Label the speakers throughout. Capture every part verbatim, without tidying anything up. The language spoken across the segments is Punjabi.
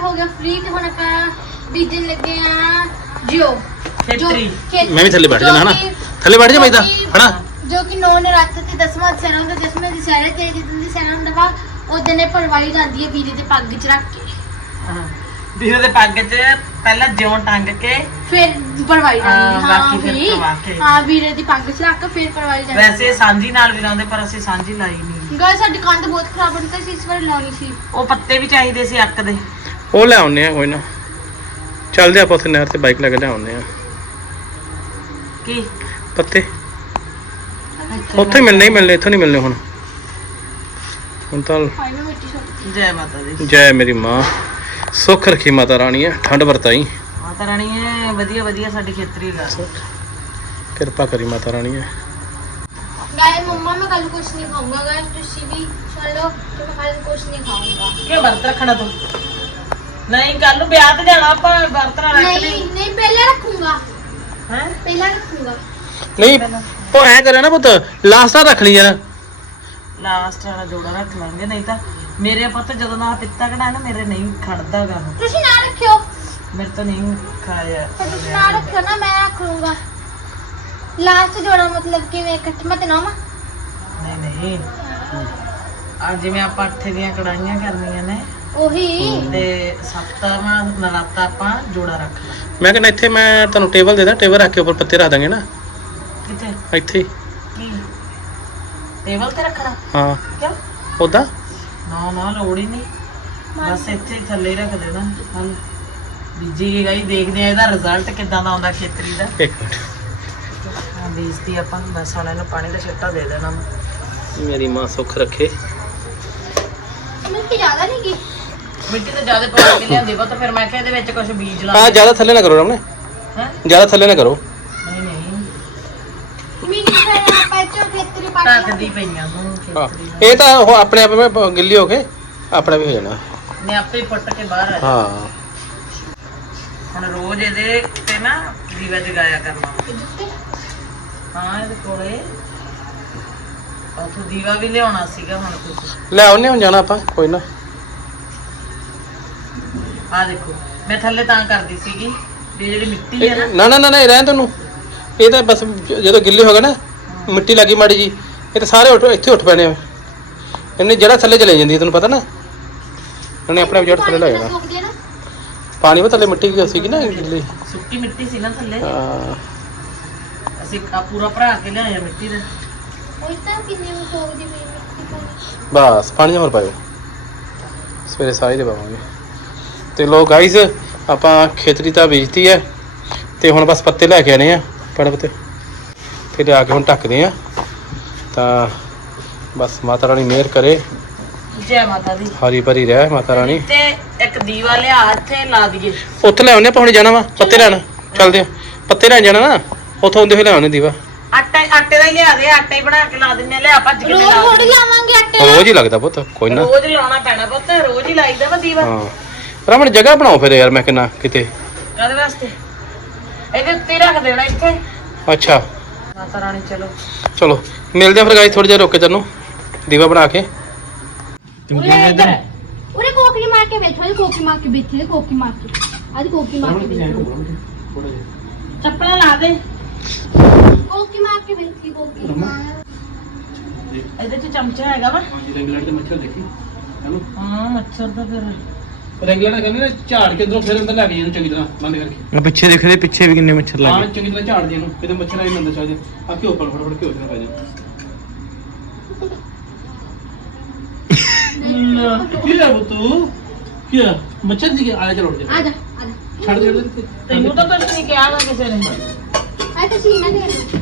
Speaker 1: ਹੋ ਗਿਆ ਫ੍ਰੀ ਤੇ ਹੁਣ ਆਪਾਂ ਬੀਜਣ ਲੱਗੇ ਆ ਜਿਓ
Speaker 2: ਖੇਤਰੀ।
Speaker 3: ਮੈਂ ਵੀ ਥੱਲੇ ਬੈਠ ਜਾਣਾ ਹਨਾ, ਥੱਲੇ ਬੈਠ ਜਾ ਮੈਦਾ ਹਨਾ।
Speaker 1: ਜੋ ਕਿ ਨੌ ਨਰਾਤੇ ਤੇ ਦਸਵਾਂ ਦਸਹਿਰਾ ਹੁੰਦਾ, ਦਸਵੇਂ ਦਸਹਿਰੇ ਤੇ ਜਿੱਦਣ ਦਸਹਿਰਾ ਹੁੰਦਾ ਵਾ ਉਦੋਂ ਨੇ ਪਰਵਾਈ ਜਾਂਦੀ ਹੈ ਵੀਰੇ ਦੇ ਪੱਗ 'ਚ ਰੱਖ ਕੇ।
Speaker 2: ਹਾਂ ਵੀਰੇ ਦੇ ਪੱਗ 'ਚ ਪਹਿਲਾਂ ਜਿਉਂ ਟੰਗ ਕੇ
Speaker 1: ਫਿਰ ਪਰਵਾਈ ਜਾਂਦੀ।
Speaker 2: ਬਾਕੀ ਫਿਰ ਪਰਵਾ ਕੇ।
Speaker 1: ਹਾਂ ਵੀਰੇ ਦੀ ਪੱਗ 'ਚ ਰੱਖ ਕੇ ਫਿਰ ਪਰਵਾਈ ਜਾਂਦੀ।
Speaker 2: ਵੈਸੇ ਸਾਂਝੀ ਨਾਲ ਵੀ ਲਾਉਂਦੇ ਪਰ ਅਸੀਂ ਸਾਂਝੀ ਲਾਈ ਨਹੀਂ।
Speaker 1: ਗਾਇ ਸਾਡੀ ਕੰਧ ਬਹੁਤ ਖਰਾਬ ਹੋਣੀ ਤੇ ਇਸ ਵਾਰ ਲਾਉਣੀ ਸੀ।
Speaker 2: ਉਹ ਪੱਤੇ ਵੀ ਚਾਹੀਦੇ ਸੀ ਅੱਕ ਦੇ,
Speaker 3: ਉਹ ਲੈ ਆਉਨੇ ਆ ਕੋਈ ਨਾ, ਚੱਲਦੇ ਆਪਾਂ ਉੱਥੇ ਨਹਿਰ ਤੇ ਬਾਈਕ ਲੈ ਕੇ ਲੈ ਆਉਨੇ ਆ।
Speaker 2: ਕੀ
Speaker 3: ਪੱਤੇ ਉੱਥੇ ਮਿਲਣੇ ਹੀ ਮਿਲਣੇ, ਇੱਥੋਂ ਨਹੀਂ ਮਿਲਣੇ ਹੁਣ। ਹੁਣ ਤਾਂ
Speaker 1: ਫਾਈਨਲ ਮਿੱਟੀ ਛੱਡ।
Speaker 2: ਜੈ ਮਾਤਾ ਦੀ।
Speaker 3: ਜੈ ਮੇਰੀ ਮਾਂ, ਸੁੱਖ ਰੱਖੀ ਮਾਤਾ ਰਾਣੀ ਹੈ, ਠੰਡ ਵਰਤਾਈ
Speaker 2: ਮਾਤਾ ਰਾਣੀ ਹੈ ਵਧੀਆ ਵਧੀਆ ਸਾਡੀ ਖੇਤਰੀ ਦਾ
Speaker 3: ਕਿਰਪਾ ਕਰੀ ਮਾਤਾ ਰਾਣੀ ਹੈ।
Speaker 1: ਗਾਇ ਮੰਮਾ ਮੈਂ ਕੱਲ ਕੁਝ ਨਹੀਂ ਖਾਊਂਗਾ ਗਾਇ, ਤੁਸੀਂ ਵੀ ਚਲੋ ਕਿ ਮੈਂ ਕੱਲ ਕੁਝ ਨਹੀਂ ਖਾਊਂਗਾ।
Speaker 2: ਕਿਉਂ ਵਰਤ ਰੱਖਣਾ ਤੂੰ? ਨਹੀਂ ਕੱਲ ਨੂੰ ਵਿਆਹ ਤੇ ਜਾਣਾ ਆਪਾਂ, ਵਰਤ ਨਾ ਰੱਖ ਲਈ।
Speaker 1: ਨਹੀਂ ਨਹੀਂ ਪਹਿਲਾਂ ਰੱਖੂੰਗਾ।
Speaker 2: ਹੈ
Speaker 1: ਪਹਿਲਾਂ ਰੱਖੂੰਗਾ।
Speaker 3: ਨਹੀਂ ਉਹ ਐ ਕਰਿਆ ਨਾ ਪੁੱਤ, ਲਾਸਟ ਆ ਰੱਖ ਲਈ ਯਾਰ।
Speaker 2: ਲਾਸਟ ਵਾਲਾ ਜੋੜਾ ਰੱਖ ਲਾਂਗੇ, ਨਹੀਂ ਤਾਂ ਮੇਰੇ ਪੁੱਤ ਜਦੋਂ ਦਾ ਪਿੱਤਾ ਕਢਾਇਆ ਨਾ ਮੇਰੇ ਨਹੀਂ ਖੜਦਾ ਗਾ।
Speaker 1: ਤੁਸੀਂ ਨਾ ਰੱਖਿਓ,
Speaker 2: ਮੇਰੇ ਤੋਂ ਨਹੀਂ ਖਾਇਆ।
Speaker 1: ਪਰ ਤੁਸੀਂ ਨਾ ਰੱਖਿਓ ਨਾ, ਮੈਂ ਰੱਖ ਲੂੰਗਾ। ਲਾਸਟ ਜੋੜਾ ਮਤਲਬ ਕਿ ਮੈਂ ਇਕੱਠਾ ਤੇ ਨਾ ਮਾ
Speaker 2: ਨਹੀਂ ਨਹੀਂ ਆ ਜਿਵੇਂ ਆਪਾਂ ਅੱਠੇ ਦੀਆਂ ਕੜਾਈਆਂ ਕਰਨੀਆਂ ਨੇ
Speaker 1: ਉਹੀ
Speaker 2: ਤੇ ਸੱਤਵਾਂ ਨਰਾਤਾ ਆਪਾਂ ਜੋੜਾ ਰੱਖਣਾ।
Speaker 3: ਮੈਂ ਕਹਿੰਦਾ ਇੱਥੇ ਮੈਂ ਤੁਹਾਨੂੰ ਟੇਬਲ ਦੇ ਦਾਂ, ਟੇਬਲ ਰੱਖ ਕੇ ਉੱਪਰ ਪੱਤੇ ਰੱਖ ਦਾਂਗੇ ਨਾ।
Speaker 2: ਕਿੱਥੇ?
Speaker 3: ਇੱਥੇ ਹੀ।
Speaker 2: ਕੀ ਟੇਬਲ ਤੇ ਰੱਖਣਾ?
Speaker 3: ਹਾਂ
Speaker 2: ਕਿਉਂ?
Speaker 3: ਉਦਾਂ
Speaker 2: ਨਾ ਨਾ ਲੋੜ ਹੀ ਨਹੀਂ, ਬਸ ਇੱਥੇ ਹੀ ਥੱਲੇ ਹੀ ਰੱਖ ਦੇਣਾ। ਹਲ ਬੀਜੀ ਗਈ ਗਈ, ਦੇਖਦੇ ਆ ਇਹਦਾ ਰਿਜ਼ਲਟ ਕਿੱਦਾਂ ਦਾ ਆਉਂਦਾ ਖੇਤਰੀ ਦਾ।
Speaker 3: ਇੱਕ ਮਿੰਟ,
Speaker 2: ਹਾਂ ਬੀਜਤੀ ਆਪਾਂ, ਬਸ ਹੁਣ ਇਹਨੂੰ ਪਾਣੀ ਦਾ ਛਿੱਟਾ ਦੇ ਦੇਣਾ।
Speaker 3: ਮੇਰੀ ਮਾਂ ਸੁੱਖ ਰੱਖੇ।
Speaker 1: ਮਿੱਟੀ ਜ਼ਿਆਦਾ ਨਹੀਂ ਕੀ
Speaker 2: ਮਿੱਟੀ ਤਾਂ ਜ਼ਿਆਦਾ ਪਾ ਕੇ ਲਿਆਂਦੀ ਵਾ, ਤਾਂ ਫਿਰ ਮੈਂ ਕਿਹਾ ਇਹਦੇ ਵਿੱਚ ਕੁਝ ਬੀਜ ਲਾ।
Speaker 3: ਹਾਂ ਜ਼ਿਆਦਾ ਥੱਲੇ ਨਾ ਕਰੋ ਰਮਨੇ,
Speaker 2: ਹੈ
Speaker 3: ਜ਼ਿਆਦਾ ਥੱਲੇ ਨਾ ਕਰੋ।
Speaker 2: ਨਹੀਂ ਨਹੀਂ
Speaker 1: ਮਿੱਟੀ ਖਾਣਾ ਪੈਚੋ ਖੇਤਰੀ ਪਾ ਕੇ
Speaker 2: ਢੱਕਦੀ ਪਈਆਂ ਨੂੰ
Speaker 3: ਹਾਂ
Speaker 2: ਖੇਤਰੀ
Speaker 3: ਇਹ ਤਾਂ ਉਹ ਆਪਣੇ ਆਪ ਵਿੱਚ ਗਿੱਲੀ ਹੋ ਕੇ ਆਪਣਾ ਵੀ ਹੋ ਜਾਣਾ।
Speaker 2: ਨੇ ਆਪੇ ਹੀ ਪੁੱਟ ਕੇ ਬਾਹਰ ਆ ਜਾਣਾ।
Speaker 3: ਹਾਂ
Speaker 2: ਹੁਣ ਰੋਜ਼ ਇਹਦੇ ਤੇ ਨਾ ਦੀਵਾ ਜਗਾਇਆ ਕਰਨਾ। ਹਾਂ ਇਹਦੇ ਕੋਲੇ ਉੱਥੋਂ ਦੀਵਾ ਵੀ ਲਿਆਉਣਾ ਸੀਗਾ। ਹੁਣ ਤੁਸੀਂ
Speaker 3: ਲੈ ਆਉਨੇ ਹੁਣ ਜਾਣਾ ਆਪਾਂ ਕੋਈ ਨਾ।
Speaker 2: ਆਹ ਦੇਖੋ ਮੈਂ ਥੱਲੇ ਤਾਂ ਕਰਦੀ ਸੀਗੀ ਵੀ ਜਿਹੜੀ ਮਿੱਟੀ ਹੈ ਨਾ,
Speaker 3: ਨਾ ਨਾ ਨਾ ਨਾ ਇਹ ਰਹਿਣ ਤੈਨੂੰ, ਇਹ ਤਾਂ ਬਸ ਜਦੋਂ ਗਿੱਲੀ ਹੋ ਗਿਆ ਨਾ ਮਿੱਟੀ ਲੱਗੀ ਮਾੜੀ ਜੀ, ਇਹ ਤਾਂ ਸਾਰੇ ਉੱਠ ਇੱਥੇ ਉੱਠ ਪੈਣੇ ਆ। ਇਹਨੇ ਜਿਹੜਾ ਥੱਲੇ ਚਲੇ ਜਾਂਦੀ ਤੈਨੂੰ ਪਤਾ ਨਾ, ਇਹਨੇ ਆਪਣੇ ਆਪ ਜੜ ਥੱਲੇ ਲੈ ਜਾਣਾ। ਪਾਣੀ ਵਿੱਚ ਥੱਲੇ ਮਿੱਟੀ ਕੀ ਸੀਗੀ ਨਾ ਗਿੱਲੀ।
Speaker 2: ਸੁੱਕੀ ਮਿੱਟੀ ਸੀ ਨਾ ਥੱਲੇ।
Speaker 3: ਹਾਂ
Speaker 2: ਅਸੀਂ ਆ ਪੂਰਾ ਭਰਾ ਕੇ ਲਿਆਇਆ ਮਿੱਟੀ ਦਾ।
Speaker 1: ਉਹ ਤਾਂ ਕਿੰਨੀ ਕੋਗ ਦੀ ਮਿੱਟੀ ਪਾਣੀ।
Speaker 3: ਬਸ ਪਾਣੀ ਹੋਰ ਪਾਇਓ, ਸਵੇਰੇ ਸਾਰੀ ਦੇ ਪਾਵਾਂਗੇ। ਤੇ ਲੋ ਗਾਈਜ਼ ਆਪਾਂ ਖੇਤਰੀ ਤਾਂ ਬੀਜਤੀ ਹੈ ਤੇ ਹੁਣ ਬਸ ਪੱਤੇ ਲੈ ਕੇ ਆਣੇ ਆ ਪੜ ਪੱਤੇ, ਫਿਰ ਆ ਕੇ ਹੁਣ ਢੱਕਦੇ ਆ। ਤਾਂ ਬਸ ਮਾਤਾ ਰਾਣੀ ਮਿਹਰ ਕਰੇ,
Speaker 2: ਜੈ ਮਾਤਾ ਦੀ।
Speaker 3: ਹਰੀ ਭਰੀ ਰਹਿ ਮਾਤਾ ਰਾਣੀ।
Speaker 2: ਤੇ ਇੱਕ ਦੀਵਾ ਲਿਆ ਇੱਥੇ ਲਾ ਦਈਏ।
Speaker 3: ਉੱਥੇ ਲੈ ਆਉਨੇ ਆਪਾਂ, ਹੁਣ ਜਾਣਾ ਵਾ ਪੱਤੇ ਲੈਣ, ਚੱਲਦੇ ਆ ਪੱਤੇ ਲੈਣ ਜਾਣਾ ਨਾ, ਉੱਥੋਂ ਆਉਂਦੇ ਹੋਏ ਲੈ ਆਉਨੇ ਦੀਵਾ।
Speaker 2: ਆਟਾ ਆਟੇ ਦਾ ਹੀ ਲਿਆ ਦੇ, ਆਟਾ ਹੀ ਬਣਾ ਕੇ ਲਾ ਦਿੰਨੇ ਆ। ਲਿਆ ਭੱਜ ਕੇ
Speaker 1: ਰੋਜ਼
Speaker 2: ਲਾ
Speaker 1: ਥੋੜੀ ਲਾਵਾਂਗੇ ਆਟੇ
Speaker 3: ਰੋਜ਼ ਹੀ ਲੱਗਦਾ ਪੁੱਤ, ਕੋਈ ਨਾ
Speaker 2: ਰੋਜ਼ ਲਾਉਣਾ ਪੈਣਾ ਪੁੱਤ, ਰੋਜ਼ ਹੀ ਲਾਈਦਾ ਵਾ ਦੀਵਾ।
Speaker 3: ਹਾਂ ਰਮਣ ਜਗ੍ਹਾ ਬਣਾਓ ਫਿਰ ਯਾਰ, ਮੈਂ ਕਿੰਨਾ ਕਿਤੇ
Speaker 2: ਕਾਹਦੇ ਵਾਸਤੇ? ਇਹਦੇ ਉੱਤੇ ਹੀ ਰੱਖ ਦੇਣਾ ਇੱਥੇ।
Speaker 3: ਅੱਛਾ
Speaker 2: ਮਾਤਾ ਰਾਣੀ ਚਲੋ
Speaker 3: ਚਲੋ ਮਿਲਦੇ ਆ ਫਿਰ ਗਾਈਜ਼, ਥੋੜੀ ਜਿਹਾ ਰੁਕ ਕੇ ਤੈਨੂੰ ਦੀਵਾ ਬਣਾ ਕੇ।
Speaker 1: ਉਹਨੇ ਕੋਕੀ ਮਾਰ ਕੇ ਬੈਠੋ, ਉਹਨੇ ਕੋਕੀ ਮਾਰ ਕੇ ਬੈਠੇ, ਕੋਕੀ ਮਾਰ ਕੇ ਅੱਜ ਕੋਕੀ ਮਾਰ ਕੇ ਬੈਠੋ,
Speaker 2: ਚੱਪਲਾਂ ਲਾ ਦੇ।
Speaker 1: ਕੋਕੀ ਮਾਰ ਕੇ ਬੈਠੀ, ਕੋਕੀ ਮਾਰ।
Speaker 2: ਇਹਦੇ ਚ ਚਮਚਾ ਹੈਗਾ ਵਾ।
Speaker 3: ਰੈਂਗਲੈਂਡ ਤੇ ਮੱਛਰ ਦੇਖੀ ਹੈਲੋ,
Speaker 2: ਹਾਂ ਮੱਛਰ ਤਾਂ ਫਿਰ
Speaker 3: ਰੈਂਗਲੈਂਡ ਕਹਿੰਦੇ ਨੇ ਝਾੜ ਕੇ ਅੰਦਰੋਂ ਫਿਰ ਅੰਦਰ ਲੈ ਗਏ ਇਹਨੂੰ ਚੰਗੀ ਤਰ੍ਹਾਂ ਬੰਦ ਕਰਕੇ।
Speaker 4: ਮੈਂ ਪਿੱਛੇ ਦੇਖਦੇ, ਪਿੱਛੇ ਵੀ ਕਿੰਨੇ ਮੱਛਰ
Speaker 3: ਹਾਂ
Speaker 4: ਲੱਗੇ।
Speaker 3: ਚੰਗੀ ਤਰ੍ਹਾਂ ਝਾੜ ਦੇ ਇਹਨੂੰ, ਕਿਤੇ ਮੱਛਰ ਆਈ ਨਾ ਅੰਦਰ ਚਾ ਜਾ। ਆ ਘਿਓ ਪਾ ਫੜ ਫੜ ਘਿਓ ਦੇ ਪਾ ਜਾ। ਕੀ ਆ ਤੂੰ ਕੀ ਆ ਮੱਛਰ ਜੀ ਆਇਆ, ਚਲੋ ਉੱਠ ਜਾ
Speaker 1: ਆ ਜਾ ਆ ਜਾ।
Speaker 3: ਛੱਡ ਦੇ ਉਹਦੇ।
Speaker 2: ਤੈਨੂੰ ਤਾਂ ਕੁਝ ਨਹੀਂ ਕਿਹਾ ਨਾ ਕਿਸੇ ਨੇ।
Speaker 1: ਆ ਤਾਂ ਸੀ ਨਾ ਦੇ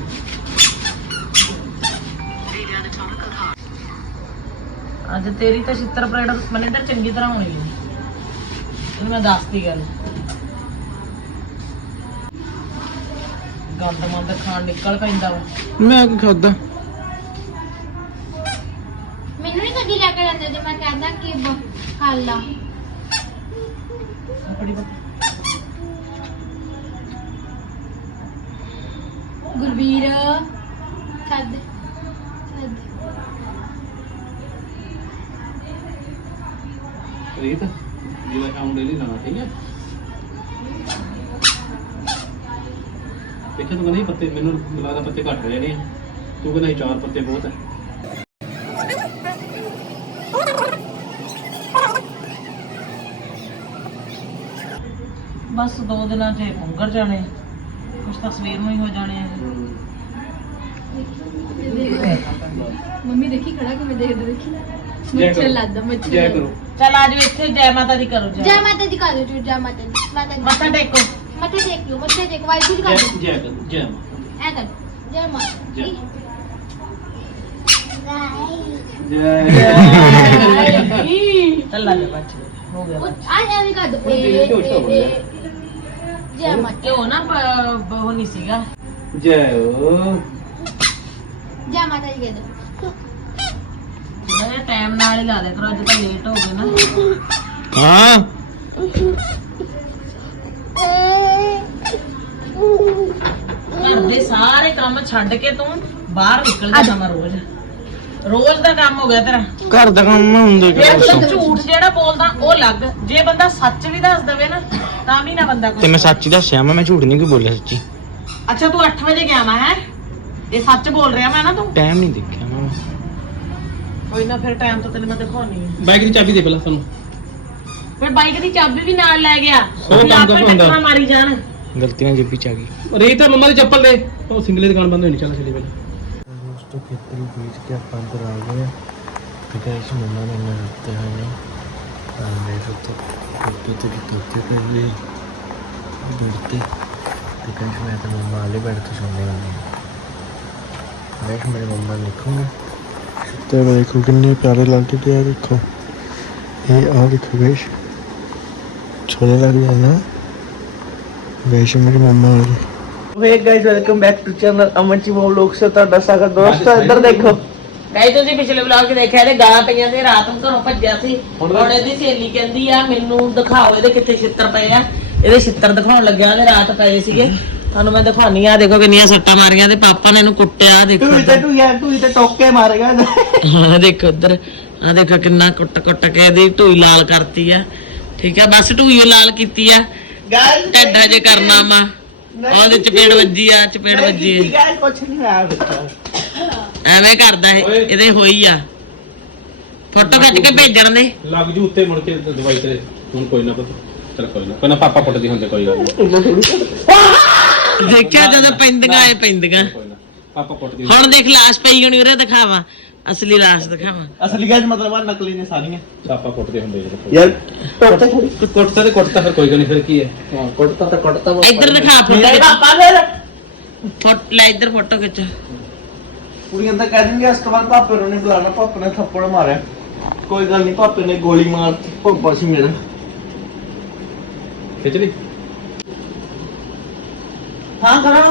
Speaker 2: ਅੱਜ ਤੇਰੀ ਤਾਂ ਛਿੱਤਰ ਪਰੇਡ ਮਨਿੰਦਰ ਚੰਗੀ ਤਰ੍ਹਾਂ ਹੋਣੀ ਹੈ। ਇਹਨੂੰ ਮੈਂ ਦੱਸਦੀ ਗੱਲ। ਗੰਦ ਮੰਦ ਖਾਣ ਨਿਕਲ ਪੈਂਦਾ ਵਾ।
Speaker 4: ਮੈਂ ਕੀ ਖਾਦਾ?
Speaker 1: ਮੈਨੂੰ ਨਹੀਂ ਕਦੀ ਲੈ ਕੇ ਜਾਂਦੇ ਜੇ ਮੈਂ ਕਹਿੰਦਾ ਕਿ ਖਾ ਲਾ।
Speaker 2: ਬੜੀ ਬੱਤ
Speaker 1: ਗੁਰਵੀਰ ਛੱਡ ਛੱਡ।
Speaker 3: ਰੀਤ ਜਿਵੇਂ ਕੰਮ ਡੇਲੀ ਲਾਣਾ ਠੀਕ ਹੈ। ਦੇਖਿਆ ਤੂੰ ਕਹਿੰਦਾ ਪੱਤੇ ਮੈਨੂੰ ਲੱਗਦਾ ਪੱਤੇ ਘੱਟ ਰਹੇ ਨੇ ਤੂੰ ਕਹਿੰਦਾ ਚਾਰ ਪੱਤੇ ਬਹੁਤ ਹੈ।
Speaker 2: ਬਸ ਦੋ ਦਿਨਾਂ 'ਚ ਪੁੰਗਰ ਜਾਣੇ ਕੁਛ ਤਾਂ ਸਵੇਰ ਨੂੰ ਹੀ ਹੋ ਜਾਣੇ ਆ।
Speaker 1: ਮੰਮੀ ਦੇਖੀ ਖੜਾ ਕਿ ਮੈਂ ਦੇਖਦਾ ਦੇਖੀ ਮੱਛਰ ਲੱਗਦਾ ਮੱਛਰ
Speaker 3: ਜੈ ਕਰੋ
Speaker 2: ਚੱਲ ਅੱਜ ਇੱਥੇ ਜੈ ਮਾਤਾ ਦੀ ਕਰੋ ਜੈ
Speaker 1: ਜੈ ਮਾਤਾ ਦੀ ਕਰ ਦਿਓ ਜੀ, ਜੈ ਮਾਤਾ ਦੀ ਮਾਤਾ ਦੀ
Speaker 2: ਮੱਥਾ ਟੇਕੋ।
Speaker 1: ਮੱਥਾ ਟੇਕ ਲਿਓ, ਮੱਥਾ ਟੇਕ ਵਾਹਿਗੁਰੂ ਜੀ ਕਰ ਦਿਓ।
Speaker 3: ਜੈ ਕਰੋ ਜੈ ਮਾਤਾ
Speaker 1: ਐ ਕਰ ਜੈ ਮਾਤਾ ਦੀ
Speaker 2: ਚੱਲ ਲਾ ਲੈ ਬੱਚੇ ਹੋ ਗਿਆ
Speaker 1: ਉਹ
Speaker 2: ਬੱਚਾ।
Speaker 1: ਆ ਐਵੇਂ ਕਰ ਦਿਓ
Speaker 3: ਉਹ ਜਿਹੜੇ ਝੋਟ ਝੋਟ ਬੋਲਿਆ।
Speaker 1: ਜੈ ਮਾਤਾ
Speaker 2: ਕਿਉਂ ਨਾ ਬਹੁ ਨਹੀਂ ਸੀਗਾ।
Speaker 3: ਜੈ ਓ
Speaker 1: ਜੈ ਮਾਤਾ ਦੀ ਕਹਿ ਦਿਓ।
Speaker 2: ਥੋੜਾ ਜਿਹਾ ਟਾਈਮ ਨਾਲ ਹੀ ਲਾ ਦੇ ਕਰੋ, ਅੱਜ ਤਾਂ ਲੇਟ ਹੋ ਗਏ ਨਾ।
Speaker 4: ਹਾਂ
Speaker 2: ਘਰ ਦੇ ਸਾਰੇ ਕੰਮ ਛੱਡ ਕੇ ਤੂੰ ਬਾਹਰ ਨਿਕਲ ਜਾ ਸਮਾਂ ਰੋਜ਼ ਰੋਜ਼ ਦਾ ਕੰਮ ਹੋ ਗਿਆ ਤੇਰਾ।
Speaker 4: ਘਰ ਦਾ ਕੰਮ ਹੁੰਦੇ
Speaker 2: ਫਿਰ ਤੂੰ ਝੂਠ ਜਿਹੜਾ ਬੋਲਦਾ ਉਹ ਲੱਗ, ਜੇ ਬੰਦਾ ਸੱਚ ਵੀ ਦੱਸ ਦਵੇ ਨਾ ਤਾਂ ਵੀ ਨਾ ਬੰਦਾ ਕੁਛ
Speaker 4: ਤੇ ਮੈਂ ਸੱਚ ਹੀ ਦੱਸਿਆ ਮੈਂ ਮੈਂ ਝੂਠ ਨਹੀਂ ਕੋਈ ਬੋਲਿਆ ਸੱਚੀ।
Speaker 2: ਅੱਛਾ ਤੂੰ ਅੱਠ ਵਜੇ ਗਿਆ ਮੈਂ ਹੈ ਇਹ ਸੱਚ ਬੋਲ ਰਿਹਾ ਮੈਂ ਨਾ ਤੂੰ।
Speaker 4: ਟਾਈਮ ਨਹੀਂ ਦੇਖਿਆ ਮੈਂ।
Speaker 2: ਕੋਈ ਨਾ ਫਿਰ ਟਾਈਮ ਤਾਂ ਤੈਨੂੰ ਮੈਂ ਦਿਖਾਉਣੀ ਹੈ।
Speaker 3: ਬਾਈਕ ਦੀ ਚਾਬੀ ਦੇ ਪਹਿਲਾਂ ਸਾਨੂੰ।
Speaker 2: ਫਿਰ ਬਾਈਕ ਦੀ ਚਾਬੀ ਵੀ ਨਾਲ ਲੈ ਗਿਆ
Speaker 3: ਉਹ
Speaker 2: ਵੀ
Speaker 3: ਕੰਮ
Speaker 2: ਆਪੇ
Speaker 3: ਕਰਦਾ ਹੁੰਦਾ।
Speaker 2: ਟੱਕਰਾਂ ਮਾਰੀ ਜਾਣ।
Speaker 4: ਗਲਤੀ ਨਾਲ ਜੇਬੀ ਚ ਆ ਗਈ।
Speaker 3: ਰੀਤ ਤਾਂ ਮੰਮਾ ਦੀ ਚੱਪਲ ਦੇ ਉਹ ਸਿੰਗਲੇ ਦੁਕਾਨ ਬੰਦ ਹੋਈ ਨਹੀਂ ਚੱਲ ਚੱਲੀ ਪਹਿਲਾਂ।
Speaker 5: ਦੋਸਤੋ ਖੇਤਰੀ ਬੀਜ ਕੇ ਆਪਾਂ ਅੰਦਰ ਆ ਗਏ ਆ ਤੇ ਗਾਇਸ ਮੰਮਾ ਨੇ ਮੈਨੂੰ ਦਿੱਤੇ ਹਨ ਆ ਮੇਰੇ ਤੋਂ ਕੁੱਤੇ ਤੇ ਕੁੱਤੇ ਕਰ ਲਈ ਬਿਰਤੇ ਤੇ ਗਾਇਸ ਮੈਂ ਤਾਂ ਮੰਮਾ ਵਾਲੇ ਬੈਠ ਕੇ ਸੌਂਦੇ ਹੁੰਦੇ ਆ। ਗਾਇਸ ਮੇਰੇ ਮੰਮਾ ਲਿਖੂਗੇ ਤੇ ਮੈਂ ਦੇਖੋ ਕਿੰਨੇ ਪਿਆਰੇ ਲੱਗਦੇ ਤੇ ਆ ਦੇਖੋ ਇਹ ਆ ਦੇਖੋ ਗਾਇਸ ਛੋਲੇ ਲੱਗ ਜਾਏ ਨਾ ਗਾਇਸ ਮੇਰੇ ਮੰਮਾ ਵਾਲੇ।
Speaker 6: Hey guys welcome back to channel Aman ji vlog से ਤੁਹਾਡਾ ਸਵਾਗਤ ਦੋਸਤੋ ਇੱਧਰ ਦੇਖੋ
Speaker 2: ਗਾਈ ਤੁਸੀਂ ਪਿਛਲੇ ਵਲੌਗ 'ਚ ਦੇਖਿਆ ਤੇ ਗਾਲਾਂ ਪਈਆਂ ਤੇ ਰਾਤ ਨੂੰ ਘਰੋਂ ਭੱਜਿਆ ਸੀ। ਹੁਣ ਇਹਦੀ ਸਹੇਲੀ ਕਹਿੰਦੀ ਆ ਮੈਨੂੰ ਦਿਖਾਓ ਇਹਦੇ ਕਿੱਥੇ ਛਿੱਤਰ ਪਏ ਆ। ਇਹਦੇ ਛਿੱਤਰ ਦਿਖਾਉਣ ਲੱਗਿਆ ਤੇ ਰਾਤ ਪਏ ਸੀਗੇ ਤੁਹਾਨੂੰ ਮੈਂ ਦਿਖਾਉਣੀ ਆ। ਦੇਖੋ ਕਿੰਨੀਆਂ ਸੱਟਾਂ ਮਾਰੀਆਂ ਤੇ ਪਾਪਾ ਨੇ ਇਹਨੂੰ ਕੁੱਟਿਆ। ਦੇਖੋ
Speaker 6: ਤੂੰ ਤੇ ਤੂੰ ਯਾਰ ਤੂੰ ਤੇ ਟੋਕੇ ਮਾਰੇਗਾ
Speaker 2: ਹਾਂ ਦੇਖੋ ਉਧਰ ਆ ਦੇਖੋ ਕਿੰਨਾ ਕੁੱਟ ਕੁੱਟ ਕੇ ਇਹਦੀ ਢੂਈ ਲਾਲ ਕਰਤੀ ਆ। ਠੀਕ ਆ ਬਸ ਢੂਈ ਲਾਲ ਕੀਤੀ ਆ
Speaker 6: गाइस
Speaker 2: ਢੱਡਾ ਜੇ ਕਰਨਾ ਵਾ ਉਹਦੇ ਚਪੇੜ ਵੱਜੀ ਆ ਚਪੇੜ ਵੱਜੀ ਆ।
Speaker 6: गाइस कुछ नहीं आया बेटा
Speaker 2: ਐਵੇਂ ਕਰਦਾ ਇਹ ਇਹਦੇ ਹੋਈ ਆ। ਫੋਟੋ ਖਿੱਚ ਕੇ ਭੇਜਣ ਦੇ
Speaker 3: ਲੱਗ ਜੂ ਉੱਤੇ ਮੁੜ ਕੇ ਦਵਾਈ ਤੇ ਹੁਣ ਕੋਈ ਨਾ ਪਤਾ ਚਲ ਕੋਈ ਨਾ ਕੋਈ ਨਾ ਪਾਪਾ ਕੁੱਟਦੀ ਹੁੰਦੇ ਕੋਈ ਗੱਲ ਨਹੀਂ।
Speaker 2: ਦੇਖਿਆ ਜਦੋਂ ਪੈਂਦੀਆਂ ਐ ਪੈਂਦੀਆਂ।
Speaker 3: ਕੋਈ ਨਾ ਪਾਪਾ ਕੁੱਟਦੀ
Speaker 2: ਹੁਣ ਦੇਖ ਲਾਸ਼ ਪਈ ਹੋਣੀ ਉਰੇ ਦਿਖਾਵਾ ਅਸਲੀ ਲਾਸ਼ ਦਿਖਾਵਾ।
Speaker 6: असली गाइस मतलब आ नकली ने सारी
Speaker 3: ਪਾਪਾ ਕੁੱਟਦੇ ਹੁੰਦੇ ਜਦੋਂ
Speaker 6: यार टोकते थोड़ी
Speaker 3: ਕੋਈ ਕੁੱਟਦਾ ਤੇ ਕੁੱਟਦਾ ਫਿਰ ਕੋਈ ਗੱਲ ਨਹੀਂ ਫਿਰ ਕੀ ਹੈ।
Speaker 6: हां कोटता तो कोटता वो
Speaker 2: ਇੱਧਰ ਦਿਖਾ
Speaker 6: मेरा
Speaker 2: ਫੋਟੋ
Speaker 6: पापा मेरा
Speaker 2: ਫੋਟੋ ਲੈ ਇੱਧਰ ਫੋਟੋ ਖਿੱਚ।
Speaker 6: ਕੁੜੀਆਂ ਤਾਂ ਕਹਿ ਦਿੰਦੀਆਂ ਇਸ ਤੋਂ ਬਾਅਦ ਪਾਪੇ ਨੂੰ ਨਹੀਂ ਬੁਲਾਣਾ ਪਾਪੇ ਨੇ ਥੱਪੜ ਮਾਰਿਆ ਕੋਈ ਗੱਲ ਨਹੀਂ ਪਾਪੇ ਨੇ ਗੋਲੀ ਮਾਰਤੀ ਪਾਪਾ ਸੀ ਮੇਰਾ
Speaker 3: ਖਿੱਚ ਲਈ
Speaker 6: ਹਾਂ ਕਰਾਂ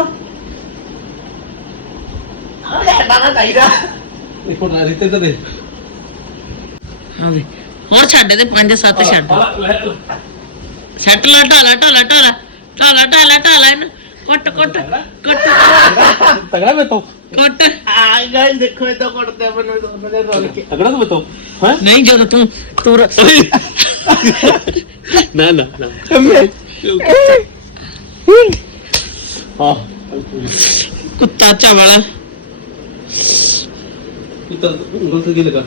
Speaker 6: ਅਰੇ ਬਾਣਾ ਚਾਹੀਦਾ
Speaker 3: ਇੱਕ ਫੋਟੋ ਰੀਤੇ ਤੇ ਦੇ
Speaker 2: ਹਾਂ ਵੀ ਹੋਰ ਛੱਡ ਦੇ ਪੰਜ ਸੱਤ ਛੱਡ ਸੈੱਟ ਲਾ ਢਾਲਾ ਢਾਲਾ ਢਾਲਾ ਢਾਲਾ ਢਾਲਾ ਢਾਲਾ ਇਹਨੂੰ ਕੁੱਟ ਕੁੱਟ ਕੁੱਟ
Speaker 3: ਤਗੜਾ ਮੈਂ ਤੋਂ
Speaker 2: ਕੁੱਟ।
Speaker 6: ਆ ਗਾਇਸ ਦੇਖੋ ਇਹ ਤਾਂ ਕੋਟਦੇ ਮੈਨੂੰ ਦੋਨੋਂ ਦੇ ਰੋਲ ਕੇ
Speaker 3: ਤਗੜਾ ਤੂੰ ਬਤੋ ਹੈ
Speaker 2: ਨਹੀਂ ਜਦੋਂ ਤੂੰ ਤੂੰ
Speaker 3: ਨਾ ਨਾ ਨਾ ਹਾਂ
Speaker 2: ਕੁੱਤਾ ਚਾਵਲਾ
Speaker 3: ਤੂੰ ਤਾਂ ਉਂਗਲ ਤੇ ਦੀ ਲਗਾ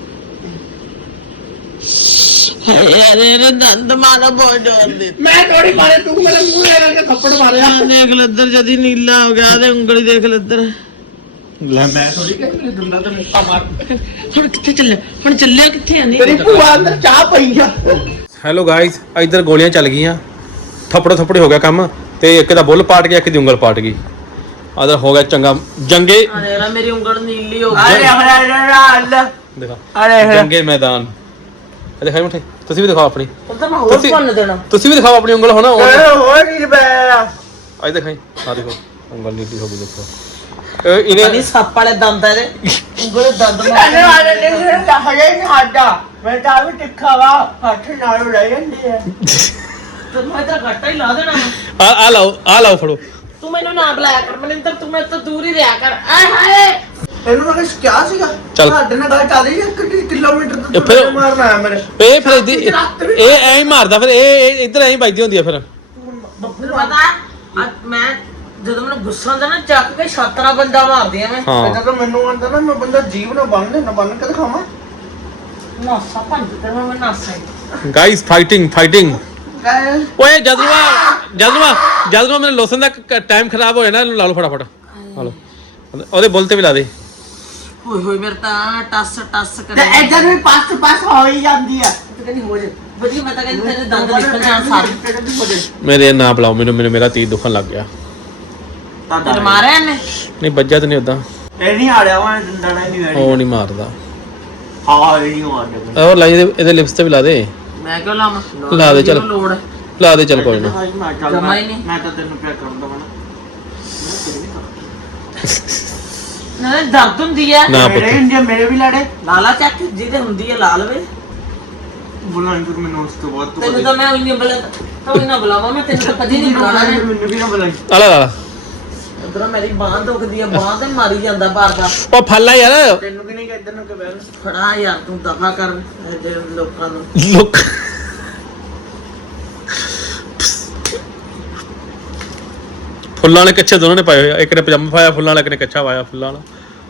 Speaker 2: ਅਰੇ ਰੇ ਦੰਦ ਮਾਰਾ ਬਹੁਤ ਜ਼ੋਰ ਦੇ
Speaker 6: ਮੈਂ ਥੋੜੀ ਮਾਰੇ ਤੂੰ ਮੇਰੇ ਮੂੰਹ ਲੈ ਕਰਕੇ ਥੱਪੜ ਮਾਰਿਆ
Speaker 2: ਆ ਦੇਖ ਲੱਦਰ ਜਦੀ ਨੀਲਾ ਹੋ ਗਿਆ ਤੇ ਉਂਗਲੀ ਦੇਖ ਲੱਦਰ।
Speaker 6: ਲੈ ਮੈਂ ਥੋੜੀ ਕਿ ਮੇਰੇ ਦੰਦਾਂ ਤੇ ਮੁੱਕਾ ਮਾਰ
Speaker 2: ਹੁਣ ਕਿੱਥੇ ਚੱਲਿਆ ਹੁਣ ਚੱਲਿਆ ਕਿੱਥੇ ਆ
Speaker 6: ਤੇਰੀ
Speaker 2: ਨਹੀਂ
Speaker 6: ਭੂਆ ਅੰਦਰ ਚਾਹ ਪਈ ਆ
Speaker 3: ਹੈਲੋ ਗਾਇਸ ਇੱਧਰ ਗੋਲੀਆਂ ਚੱਲ ਗਈਆਂ ਥੱਪੜੋ ਥੱਪੜੀ ਹੋ ਗਿਆ ਕੰਮ ਤੇ ਇੱਕ ਦਾ ਬੁੱਲ ਪਾਟ ਗਿਆ ਇੱਕ ਦੀ ਉਂਗਲ ਪਾਟ ਗਈ ਆਦਰ ਹੋ ਗਿਆ ਚੰਗਾ ਜੰਗੇ
Speaker 2: ਅਰੇ ਮੇਰੀ ਉਂਗਲ ਨੀਲੀ ਹੋ
Speaker 6: ਅਰੇ
Speaker 2: ਗਈ।
Speaker 6: ਹਰੇ
Speaker 3: ਦੇਖਾ
Speaker 6: ਅਰੇ
Speaker 3: ਜੰਗੇ ਮੈਦਾਨ ਇਹ ਦਿਖਾਈ ਮੁੱਠੇ ਤੁਸੀਂ ਵੀ ਦਿਖਾਓ ਆਪਣੀ
Speaker 2: ਉਧਰ ਮੈਂ ਹੋਰ
Speaker 3: ਤੁਸੀਂ-
Speaker 2: ਭੰਨ ਦੇਣਾ।
Speaker 3: ਤੁਸੀਂ ਵੀ ਦਿਖਾਓ ਆਪਣੀ ਉਂਗਲ ਹੁਣ
Speaker 6: ਓਏ ਹੋਰ ਨਹੀਂ ਬੈ
Speaker 3: ਅੱਜ ਦਿਖਾਈ ਆ ਦੇਖੋ ਉਂਗਲ ਨੀਲੀ ਹੋ ਗਈ ਦੇਖੋ ਇਹ ਇਹਨੇ
Speaker 2: ਨਹੀਂ ਸੱਪ ਵਾਲੇ ਦੰਦ ਆ ਇਹਦੇ ਉਂਗਲ ਦੰਦ
Speaker 6: ਅਰੇ
Speaker 2: ਮਾਰ
Speaker 6: ਵਾਲੇ ਨੇ ਤਾਂ ਹਜੇ ਨਹੀਂ ਹੱਟਦਾ ਮੈਂ ਤਾਂ ਵੀ ਟਿੱਖਾ ਵਾ ਹੱਥ ਨਾਲ ਰਹਿ ਜਾਂਦੇ ਆ
Speaker 2: ਤੈਨੂੰ ਇਧਰ ਘੱਟਾ ਹੀ ਲਾ ਦੇਣਾ ਵਾ।
Speaker 3: ਆ ਆ ਲਾਓ ਆ ਲਾਓ ਫੜੋ
Speaker 2: ਤੂੰ ਮੈਨੂੰ ਨਾ ਬੁਲਾਇਆ ਕਰ ਮਨਿੰਦਰ ਤੂੰ ਮੇਰੇ ਤੋਂ ਦੂਰ ਹੀ ਰਿਹਾ ਕਰ ਆਏ ਹਾਏ
Speaker 6: ਇਹਨੂੰ ਮੈਂ ਕਿਹਾ ਕਿਆ ਸੀਗਾ
Speaker 3: ਚੱਲ।
Speaker 6: ਸਾਡੇ ਨਾਲ ਗੱਲ ਚੱਲ ਰਹੀ ਹੈ ਕਿ ਕਿਲੋਮੀਟਰ
Speaker 3: ਇਹ
Speaker 6: ਤੋਂ
Speaker 3: ਫਿਰ-
Speaker 6: ਥੱਲੇ ਮਾਰਨਾ ਹੈ ਮੇਰੇ
Speaker 3: ਇਹ ਫਿਰ ਇਹਦੀ- ਇਹ ਐਂ ਹੀ ਮਾਰਦਾ ਫਿਰ ਇਹ ਇਹ ਇੱਧਰ ਐਂ ਹੀ ਵੱਜਦੀ ਹੁੰਦੀ ਆ ਫਿਰ
Speaker 2: ਤੈਨੂੰ ਪਤਾ ਅੱਜ ਮੈਂ ਜਦੋਂ ਮੈਨੂੰ ਗੁੱਸਾ ਆਉਂਦਾ ਨਾ ਚੱਕ ਕੇ ਛਾਤਰਾ ਬੰਦਾ ਮਾਰਦੀ ਆ ਮੈਂ
Speaker 3: ਹਾਂ
Speaker 6: ਜਦੋਂ ਮੈਨੂੰ ਆਂਦਾ ਨਾ ਮੈਂ ਬੰਦਾ ਜੀਵ ਨਾ ਬੰਨ ਨਾ ਬੰਨ ਕੇ ਦਿਖਾਵਾਂ
Speaker 2: ਨਾਸਾ ਭੰਜ ਤੇ ਮੈਂ ਨਾਸਾ ਹੀ।
Speaker 3: ਗਾਇਸ ਫਾਈਟਿੰਗ ਫਾਈਟਿੰਗ
Speaker 6: ਗਾਇਸ
Speaker 3: ਓਏ ਜਜ਼ਬਾ ਜਜ਼ਬਾ ਜਜ਼ਬਾ ਮੇਰੇ ਲੋਸਨ ਦਾ ਟਾਈਮ ਖਰਾਬ ਹੋ ਜਾਣਾ ਇਹਨੂੰ ਲਾ ਲਓ ਫਟਾਫਟ ਲਾ ਲਓ ਉਹਦੇ ਬੁੱਲ ਤੇ ਵੀ ਲਾ ਦੇ
Speaker 2: ਹੋਏ ਹੋਏ ਮੇਰੇ ਤਾਂ ਟੱਸ ਟੱਸ
Speaker 6: ਤੇ
Speaker 2: ਕਰੇ
Speaker 6: ਇੱਧਰ ਵੀ ਪਾਸ ਪਾਸ ਹੋ ਹੀ ਜਾਂਦੀ ਆ
Speaker 2: ਤੇ ਕਹਿੰਦੀ ਹੋ ਜਾ ਵਧੀਆ ਮੈਂ ਤਾਂ ਕਹਿੰਦੀ ਤੇਰੇ ਦੰਦ ਨਿਕਲ ਜਾਣ ਸਾਰੇ
Speaker 3: ਮੇਰੇ ਨਾ ਬੁਲਾਓ ਮੈਨੂੰ ਮੈਨੂੰ ਮੇਰਾ ਤੀਰ ਦੁਖਣ ਲੱਗ ਗਿਆ
Speaker 2: ਤੇਰੇ ਮਾਰਿਆ ਨੇ
Speaker 3: ਨਹੀਂ ਵੱਜਿਆ ਤਾਂ ਨਹੀਂ ਉਦਾਂ
Speaker 6: ਇਹ ਨਹੀਂ ਆ ਰਿਹਾ ਉਹ ਡੰਡਾ ਨਹੀਂ ਵੈਣੀ
Speaker 3: ਉਹ ਨਹੀਂ ਮਾਰਦਾ
Speaker 6: ਹਾਂ ਇਹ ਨਹੀਂ ਮਾਰਦਾ
Speaker 3: ਉਹ ਲਾਈ ਇਹਦੇ ਇਹਦੇ ਲਿਪਸ ਤੇ ਵੀ ਲਾ ਦੇ
Speaker 2: ਮੈਂ ਕਿਉਂ ਲਾਵਾਂ
Speaker 3: ਲਾ ਦੇ ਚੱਲ।
Speaker 2: ਮੈਨੂੰ ਲੋੜ ਹੈ।
Speaker 3: ਲਾ ਦੇ ਚੱਲ ਕੋਈ ਨਾ
Speaker 6: ਮੈਂ ਚੱਲ
Speaker 2: ਜਮਾ ਹੀ ਨਹੀਂ।
Speaker 6: ਮੈਂ ਤਾਂ ਤੈਨੂੰ ਪਿਆਰ ਕਰਦਾ ਹਾਂ
Speaker 2: ਨਾਲੇ ਦਰਦ ਹੁੰਦੀ ਆ
Speaker 3: ਨਾ
Speaker 6: ਮੇਰੇ
Speaker 3: ਪੁੱਤ
Speaker 6: ਇੰਡੀਆ ਮੇਰੇ ਵੀ ਲੜੇ
Speaker 2: ਲਾਲਾ ਚੱਕ ਜਿਹਦੇ ਹੁੰਦੀ ਆ ਲਾ ਲਵੇ
Speaker 6: ਬੁਲਾਈ ਫਿਰ ਮੈਨੂੰ ਉਸ ਤੋਂ ਬਾਅਦ ਤੂੰ
Speaker 2: ਤੈਨੂੰ ਤਾਂ ਮੈਂ ਉਹੀ ਨਹੀਂ ਬੁਲਾ ਤੂੰ ਹੀ ਨਾ ਬੁਲਾਵਾ ਮੈਂ ਤੈਨੂੰ ਤਾਂ ਕਦੀ ਨਹੀਂ ਬੁਲਾਣਾ ਨੇ
Speaker 6: ਮੈਨੂੰ ਵੀ ਨਾ ਬੁਲਾਈ
Speaker 3: ਆ ਲੈ ਲਾ ਲਾ।
Speaker 2: ਉਧਰੋਂ ਮੇਰੀ ਬਾਂਹ ਦੁਖਦੀ ਆ ਬਾਂਹ ਤੇ ਮਾਰੀ ਜਾਂਦਾ ਬਾਰ ਬਾਰ
Speaker 3: ਉਹ ਫੱਲਾ ਯਾਰ
Speaker 6: ਤੈਨੂੰ ਕਿ ਨਹੀਂ ਕਿ ਇੱਧਰ ਨੂੰ ਕਿ ਬੈਲ
Speaker 2: ਫੜਾ ਯਾਰ ਤੂੰ ਦਫਾ ਕਰ ਇਹ ਜਿਹੇ ਲੋਕਾਂ ਨੂੰ
Speaker 3: ਲੁੱਕ ਫੁੱਲਾਂ ਵਾਲੇ ਕੱਛੇ ਦੋਨਾਂ ਨੇ ਪਾਏ ਹੋਏ ਆ ਇੱਕ ਨੇ ਪਜਾਮਾ ਪਾਇਆ ਫੁੱਲਾਂ ਵਾਲਾ ਇੱਕ ਨੇ ਕੱਛਾ ਪਾਇਆ ਫੁੱਲਾਂ ਵਾਲਾ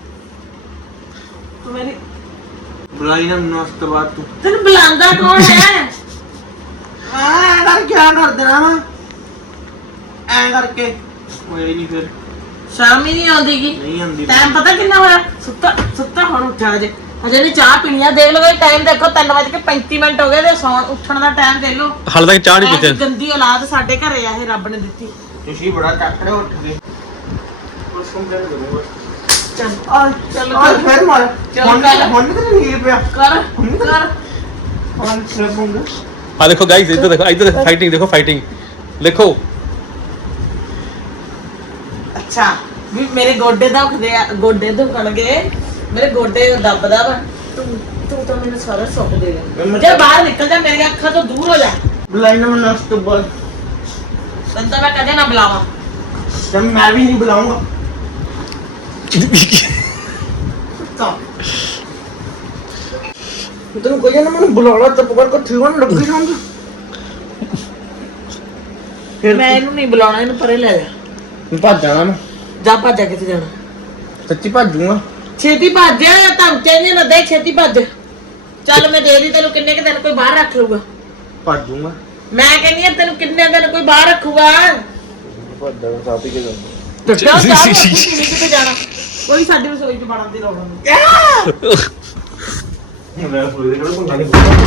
Speaker 2: ਤੂੰ ਮੇਰੀ
Speaker 6: ਬੁਲਾਈ ਨਾ ਮੈਨੂੰ ਉਸ ਤੋਂ ਬਾਅਦ ਤੂੰ
Speaker 2: ਤੈਨੂੰ ਬੁਲਾਉਂਦਾ ਕੌਣ ਹੈ
Speaker 6: ਐ ਕਰ ਕੀ ਕਰ ਦੇਣਾ ਵਾ ਐ ਕਰਕੇ ਕੋਈ ਨਹੀਂ ਫਿਰ
Speaker 2: ਸ਼ਰਮ ਹੀ ਨਹੀਂ ਆਉਂਦੀਗੀ
Speaker 6: ਨਹੀਂ ਆਉਂਦੀ
Speaker 2: ਟਾਈਮ ਪਤਾ ਕਿੰਨਾ ਹੋਇਆ ਸੁੱਤਾ ਸੁੱਤਾ ਹੁਣ ਉੱਠਿਆ ਜੇ ਅਜੇ ਨੇ ਚਾਹ ਪੀਣੀ ਆ ਦੇਖ ਲਓ ਇਹ ਟਾਈਮ ਦੇਖੋ ਤਿੰਨ ਵੱਜ ਕੇ ਪੈਂਤੀ ਮਿੰਟ ਹੋ ਗਏ ਤੇ ਸੌਣ ਉੱਠਣ ਦਾ ਟਾਈਮ ਦੇਖ ਲਓ
Speaker 3: ਹਾਲੇ ਤੱਕ ਚਾਹ ਨਹੀਂ
Speaker 2: ਐਸੀ
Speaker 3: ਪੀਤੇ
Speaker 2: ਗੰਦੀ ਔਲਾਦ ਸਾਡੇ ਘਰੇ ਆ ਇਹ ਰੱਬ ਨੇ ਦਿੱਤੀ
Speaker 6: ਤੁਸੀਂ ਬੜਾ ਚੱਕੜੇ ਉੱਠ ਗਏ ਉਸ ਕੰਪਲੇਂਟ ਕਰੂੰਗਾ
Speaker 2: ਚੱਲ
Speaker 6: ਆ
Speaker 2: ਚੱਲ
Speaker 6: ਆ ਫਿਰ ਮਾਰ
Speaker 2: ਚੱਲ
Speaker 6: ਹੁਣ
Speaker 2: ਕਰ।
Speaker 6: ਹੁਣ ਤੇ ਨਹੀਂ ਪਿਆ
Speaker 2: ਕਰ ਕਰ
Speaker 6: ਹੁਣ ਸਿਰਫੂੰਗਾ
Speaker 3: ਆ ਦੇਖੋ ਗਾਇਸ ਇੱਧਰ ਦੇਖੋ ਇੱਧਰ ਫਾਈਟਿੰਗ ਦੇਖੋ ਫਾਈਟਿੰਗ ਦੇਖੋ
Speaker 2: ਅੱਛਾ ਵੀ ਮੇਰੇ ਗੋਡੇ ਦੁਖਦੇ ਆ ਗੋਡੇ ਦੁਖਣਗੇ ਮੇਰੇ ਗੋਡੇ ਦੱਬਦਾ ਵਾ ਤੂੰ ਤੂੰ ਤਾਂ ਮੈਨੂੰ ਸਾਰਾ ਸੁੱਕ ਦੇਗਾ ਜੇ ਬਾਹਰ ਨਿਕਲ ਜਾ ਮੇਰੀਆਂ ਅੱਖਾਂ ਤੋਂ ਦੂਰ ਹੋ ਜਾ
Speaker 6: ਬੁਲਾਈ ਨਾ ਮੈਨੂੰ ਉਸ ਤੋਂ ਬਾਅਦ
Speaker 2: ਤੈਨੂੰ ਤਾਂ ਮੈਂ ਕਦੇ ਨਾ ਬੁਲਾਵਾਂ
Speaker 6: ਤੇ ਮੈਂ ਵੀ ਨਹੀਂ ਬੁਲਾਉਂਗਾ
Speaker 2: ਤਾਂ
Speaker 6: ਤੈਨੂੰ ਕੋਈ ਨਾ ਮੈਨੂੰ ਬੁਲਾਉਣਾ ਤਾਂ ਪਕੜ ਕੇ ਠੀਕ ਹੋਣ ਲੱਗੀ ਜਾਊਂਗਾ ਫਿਰ
Speaker 2: ਮੈਂ ਇਹਨੂੰ ਨਹੀਂ ਬੁਲਾਉਣਾ ਇਹਨੂੰ ਪਰੇ ਲੈ ਜਾ
Speaker 6: ਭੱਜ ਜਾਣਾ ਮੈਂ
Speaker 2: ਜਾ ਭੱਜ ਜਾ ਕਿੱਥੇ ਜਾਣਾ
Speaker 6: ਸੱਚੀ ਭੱਜੂਗਾ
Speaker 2: ਛੇਤੀ ਭੱਜ ਜਾਂ ਧਮਕੇ ਨਹੀਂ ਨਾ ਦੇ ਛੇਤੀ ਭੱਜ ਚੱਲ ਮੈਂ ਦੇ ਦੀ ਤੈਨੂੰ ਕਿੰਨੇ ਕਿ ਦਿਨ ਕੋਈ ਬਾਹਰ ਰੱਖ ਲਊਗਾ
Speaker 6: ਭੱਜ ਜਾਊਗਾ
Speaker 2: ਮੈਂ ਕਹਿੰਦੀ ਆ ਤੈਨੂੰ ਕਿੰਨੇ ਦਿਨ ਕੋਈ ਬਾਹਰ ਰੱਖੂਗਾ
Speaker 6: ਭੱਜ ਜਾਣਾ ਸਾਥ ਹੀ ਕੇ ਜਾਂਦਾ
Speaker 2: ਤੇ ਕਿਉਂ ਚਾਹ ਨਹੀਂ ਕਿਤੇ ਜਾਣਾ ਕੋਈ ਸਾਡੀ ਰਸੋਈ ਚ ਬਣਨ ਦੀ ਲੋੜ ਨਹੀਂ
Speaker 6: ਮੈਂ ਫੁੱਲ ਦੇ ਕੋਲ ਪੰਗਾ ਨਹੀਂ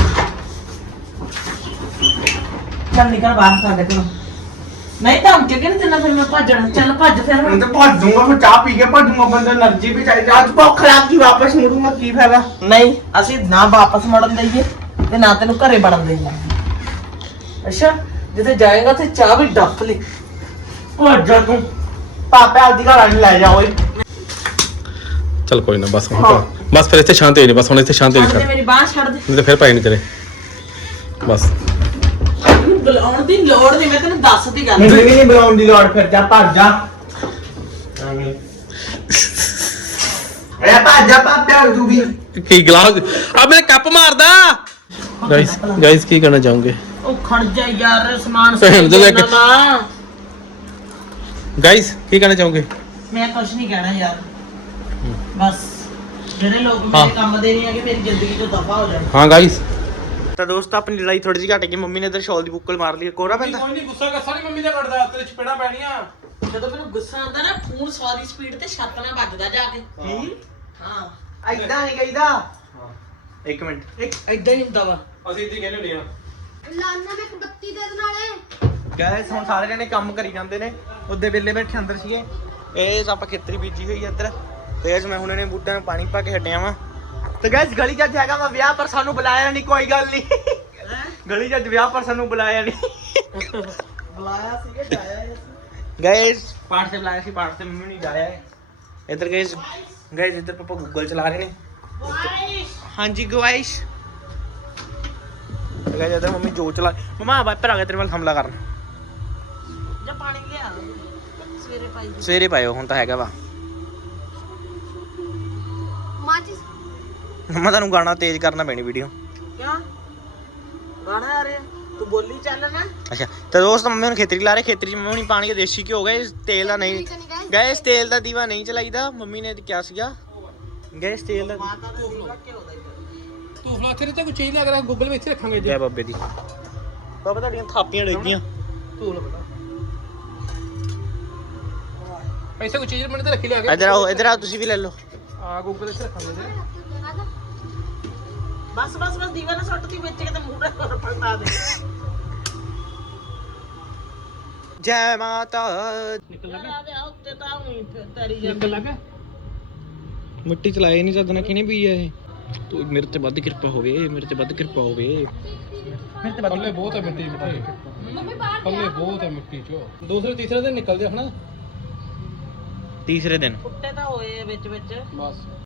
Speaker 2: ਚੱਲ ਨਿਕਲ ਬਾਹਰ ਸਾਡੇ ਕੋਲ ਨਹੀਂ ਧਮਕੇ ਕਿ ਨਹੀਂ ਤੈਨੂੰ ਫਿਰ ਮੈਂ ਭੱਜਣਾ ਚੱਲ ਭੱਜ ਫਿਰ
Speaker 6: ਹੁਣ ਤੇ ਭੱਜ ਜਾਊਗਾ ਫਿਰ ਚਾਹ ਪੀ ਕੇ ਭੱਜੂਗਾ ਬੰਦਾ એનર્ਜੀ ਵੀ ਚਾਹੀਦੀ ਅੱਜ ਭੁੱਖ ਲੱਗ ਗਈ ਵਾਪਸ ਮੁੜੂਗਾ ਕੀ ਫਾਇਦਾ
Speaker 2: ਨਹੀਂ ਅਸੀਂ ਨਾ ਵਾਪਸ ਮੁੜਨ ਦਈਏ ਤੇ ਨਾ ਤੈਨੂੰ ਘਰੇ ਵੜਨ ਦਈਏ ਅੱਛਾ ਜਿੱਥੇ ਜਾਏਗਾ ਤੇ ਚਾਹ ਵੀ ਡੱਫ ਲਈ
Speaker 6: ਭੱਜ ਜਾ ਤੂੰ ਪਾਪੇ ਆਦੀ ਘਰ ਨਹੀਂ ਲੈ ਜਾ ਓਏ
Speaker 3: ਚੱਲ ਕੋਈ ਨਾ ਬਸ ਹੁਣ ਤਾਂ- ਬਸ ਫਿਰ ਇੱਥੇ ਸ਼ਾਂਤੀ ਹੋ ਜਾਣੀ ਬਸ ਹੁਣ ਇੱਥੇ ਸ਼ਾਂਤੀ
Speaker 2: ਛੱਡ
Speaker 3: ਕਰ
Speaker 2: ਦੇ ਮੇਰੀ ਬਾਂਹ ਛੱਡ ਦੇ
Speaker 3: ਨਹੀਂ ਤਾਂ ਫਿਰ ਪਾਈ ਨਹੀਂ ਤੇਰੇ ਬਸ
Speaker 2: ਮੈਨੂੰ ਬੁਲਾਉਣ ਦੀ ਲੋੜ ਨਹੀਂ ਮੈਂ ਤੈਨੂੰ ਦੱਸਦੀ ਗੱਲ
Speaker 6: ਮੈਨੂੰ ਵੀ ਨਹੀਂ ਬੁਲਾਉਣ ਦੀ ਲੋੜ ਫਿਰ ਜਾ ਭੱਜ ਜਾ ਐ ਭੱਜ ਜਾ ਪਾਪੇ ਤੂੰ ਵੀ
Speaker 3: ਕੀ ਗਲਾਸ ਆ ਮੇਰੇ ਕੱਪ ਮਾਰਦਾ ਗਾਇਸ ਗਾਇਸ ਕੀ ਕਰਨਾ ਚਾਹੋਗੇ
Speaker 2: ਉਹ ਖੜ ਜਾ ਯਾਰ ਸਮਾਨ
Speaker 3: ਭੈਣ ਦੇ ਲੈ ਕੇ-
Speaker 2: ਨਾ
Speaker 3: ਗਾਇਸ ਕੀ ਕਰਨਾ ਚਾਹੋਗੇ
Speaker 2: ਮੈਂ ਕੁਝ ਨਹੀਂ ਕਹਿਣਾ ਯਾਰ ਬਸ ਜਿਹੜੇ ਲੋਕ
Speaker 3: ਹਾਂ।
Speaker 2: ਮੇਰੇ ਕੰਮ ਦੇ ਨਹੀਂ ਹੈਗੇ ਮੇਰੀ ਜ਼ਿੰਦਗੀ ਤੋਂ ਦਫਾ ਹੋ ਜਾਣ
Speaker 3: ਹਾਂ ਗਾਇਸ
Speaker 6: ਤਾਂ ਦੋਸਤ ਆਪਣੀ ਲੜਾਈ ਥੋੜੀ ਜਿਹੀ ਘਟ ਗਈ ਮੰਮੀ ਨੇ ਇਧਰ ਸ਼ਾਲ ਦੀ ਬੁੱਕਲ ਮਾਰ ਲਈ ਕੋਰਾ ਪੈਂਦਾ
Speaker 3: ਕੋਈ ਨਹੀਂ ਗੁੱਸਾ ਗੱਸਾ ਨਹੀਂ ਮੰਮੀ ਦਾ ਕੱਢਦਾ ਤੇਰੇ ਚਪੇੜਾ ਪੈਣੀਆਂ
Speaker 2: ਜਦੋਂ ਮੈਨੂੰ ਗੁੱਸਾ ਆਉਂਦਾ ਨਾ ਫੋਨ ਸੌ ਦੀ ਸਪੀਡ ਤੇ ਛੱਤ ਨਾਲ ਵੱਜਦਾ ਜਾ ਕੇ ਹਾਂ
Speaker 6: ਐਦਾਂ ਨਹੀਂ ਕਹੀਦਾ ਇੱਕ ਮਿੰਟ
Speaker 2: ਇੱਕ ਐਦਾਂ ਹੀ ਹੁੰਦਾ ਵਾ
Speaker 3: ਅਸੀਂ ਇੱਥੇ ਕਹਿੰਦੇ ਹੁੰਦੇ ਆ
Speaker 1: ਲਾਨਾ ਮੈਂ ਇੱਕ ਬੱਤੀ ਦੇ ਦੇ ਨਾਲੇ
Speaker 6: ਗਾਇਸ ਹੁਣ ਸਾਰੇ ਜਣੇ ਕੰਮ ਕਰੀ ਜਾਂਦੇ ਨੇ ਉਹਦੇ ਵੇਲੇ ਬੈਠੇ ਅੰਦਰ ਸੀਗੇ ਇਹ ਆਪਾਂ ਖੇਤਰੀ ਬੀਜੀ ਹੋਈ ਆ ਇੱਧਰ ਤੇ ਗਾਇਸ ਮੈਂ ਹੁਣ ਇਹਨੇ ਬੂਟਿਆਂ ਨੂੰ ਪਾਣੀ ਪਾ ਕੇ ਹਟਿਆ ਵਾਂ ਤੇ ਗਾਇਸ ਗਲੀ ਚ ਅੱਜ ਹੈਗਾ ਵਾ ਵਿਆਹ ਪਰ ਸਾਨੂੰ ਬੁਲਾਇਆ ਨਹੀਂ ਕੋਈ ਗੱਲ ਨਹੀਂ ਗਲੀ ਚ ਅੱਜ ਵਿਆਹ ਪਰ ਸਾਨੂੰ ਬੁਲਾਇਆ ਨਹੀਂ
Speaker 2: ਬੁਲਾਇਆ ਸੀਗਾ ਜਾਇਆ
Speaker 6: ਗਾਇਸ ਪਾਠ ਤੇ ਬੁਲਾਇਆ ਸੀ ਪਾਠ ਤੇ ਮੰਮੀ ਨਹੀਂ ਜਾਇਆ ਹੈ ਇੱਧਰ ਗਾਇਸ ਗਾਇਸ ਇੱਧਰ ਪਾਪਾ ਗੂਗਲ ਚਲਾ ਰਹੇ ਨੇ ਹਾਂਜੀ ਗਾਇਸ ਗਾਇਸ ਇੱਧਰ ਮੰਮੀ ਜੋ ਚਲਾ ਮਮਾ ਵਾਈਪਰ ਆ ਗਿਆ ਤੇਰੇ ਵੱਲ ਹਮਲਾ ਕਰਨ
Speaker 2: ਜਾਂ ਪਾਣੀ ਲਿਆ ਸਵੇਰੇ ਪਾਈ
Speaker 6: ਸਵੇਰੇ ਪਾਇਓ ਹੁਣ ਤਾਂ ਹੈਗਾ ਵਾ
Speaker 1: ਮਾਚਿਸ
Speaker 6: ਮੰਮਾ ਤੁਹਾਨੂੰ ਗਾਣਾ ਤੇਜ਼ ਕਰਨਾ ਪੈਣੀ ਵੀਡੀਓ।
Speaker 2: ਕਿਉਂ ਗਾਣਾ ਆ ਰਿਹਾ ਤੂੰ ਬੋਲੀ ਚੱਲ ਨਾ।
Speaker 6: ਅੱਛਾ ਤੇ ਦੋਸਤ ਮੰਮੀ ਹੁਣ ਖੇਤਰੀ ਲਾ ਰਹੇ, ਖੇਤਰੀ ਚ ਮੰਮੀ ਹੁਣੀ ਪਾਣੀ ਦੇਸੀ ਘਿਓ ਗਏ, ਤੇਲ ਦਾ ਨਹੀਂ ਗੈਸ, ਤੇਲ ਦਾ ਦੀਵਾ ਨਹੀਂ ਚਲਾਈਦਾ। ਮੰਮੀ ਨੇ ਕਿਹਾ ਸੀਗਾ ਗੈਸ ਤੇਲ ਦਾ
Speaker 2: ਮਾਤਾ ਦਾ ਦੀਵਾ ਘਿਓ ਦਾ ਹੀ
Speaker 3: ਤੂੰ ਫਲਾ ਤੇਰੇ ਤੇ ਕੋਈ ਚੀਜ਼ ਲੱਗ ਰਿਹਾ ਗੂਗਲ ਵਿੱਚ ਰੱਖਾਂਗੇ
Speaker 6: ਜੈ ਬਾਬੇ ਦੀ। ਬਾਬਾ ਤੁਹਾਡੀਆਂ ਥਾਪੀਆਂ ਡਿੱਗੀਆਂ।
Speaker 3: ਤੂੰ ਲਗਾ ਪੈਸੇ ਕੋਈ ਚੀਜ਼ ਮਨ ਤੇ ਰੱਖੀ ਲਿਆ ਕੇ
Speaker 6: ਇੱਧਰ ਆਓ, ਇੱਧਰ ਆਓ, ਤੁਸੀਂ ਵੀ ਲੈ ਲਓ।
Speaker 3: ਆ ਗੂਗਲ ਵਿੱਚ ਰੱਖਾਂਗੇ ਜੀ।
Speaker 2: ਬਸ ਬਸ ਬਸ ਦੀਵਾ ਨਾ ਸੁੱਟਦੀ ਵਿੱਚ ਕਿਤੇ ਮੂੰਹ ਨਾਲ ਪਲਟਾ ਦੇ।
Speaker 6: ਜੈ ਮਾਤਾ।
Speaker 3: ਨਿਕਲ
Speaker 2: ਆ ਦੇ ਉੱਤੇ ਤਾਂ ਉਹੀ ਤੇਰੀ
Speaker 3: ਨਿਕਲ ਲੱਗਾ
Speaker 5: ਮਿੱਟੀ ਚਲਾਏ ਨਹੀਂ ਚੱਦਣਾ ਕਿਹਨੇ ਪੀ ਆ ਇਹ ਤੂੰ ਮੇਰੇ ਤੇ ਵੱਧ ਕਿਰਪਾ ਹੋਵੇ, ਮੇਰੇ ਤੇ ਵੱਧ ਕਿਰਪਾ ਹੋਵੇ।
Speaker 3: ਪੱਲੇ ਬਹੁਤ ਹੈ ਮਿੱਟੀ ਮਿੱਟੀ ਪੱਲੇ ਬਹੁਤ ਹੈ ਮਿੱਟੀ ਚੋ। ਦੂਸਰੇ ਤੀਸਰੇ ਦਿਨ ਨਿਕਲ ਜਾ ਹਨਾ
Speaker 6: ਤੀਸਰੇ ਦਿਨ
Speaker 2: ਕੁੱਟੇ ਤਾਂ ਹੋਏ ਵਿੱਚ ਵਿੱਚ
Speaker 3: ਬਸ